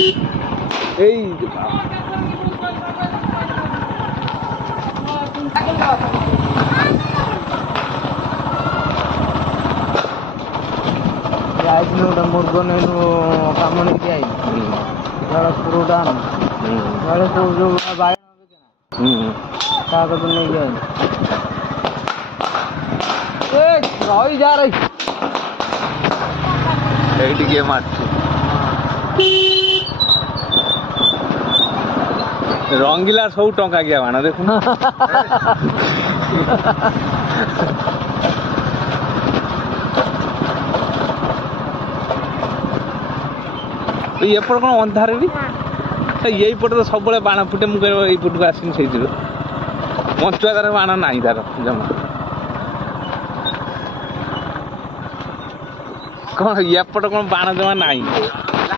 এই ଯାଇଥିଲୁ ଗୋଟେ ମୁର୍ଗ ନେଇନୁ କାମ ନେଇକି ଆଇଲୁ ପୁରୁଟା ଯୋଉ ବାଇଗଣ ତା କତରୁ ନେଇକି ଆଇଲୁ ରହିଯା ରହି ଏଇଠି କିଏ ମାରୁଛି ରଙ୍ଗିଲା ସବୁ ଟଙ୍କା କିଆ ବାଣ ଦେଖୁନ ଏପଟ କଣ ଅନ୍ଧାର ବି ଏଇପଟେ ତ ସବୁବେଳେ ବାଣ ଫୁଟେ ମୁଁ କହିବ ଏଇପଟକୁ ଆସିନି ସେଇଥିରୁ ମଞ୍ଚୁଆ ତାର ବାଣ ନାହିଁ ତାର ଜମା କଣ ଏପଟ କଣ ବାଣ ଜମା ନାହିଁ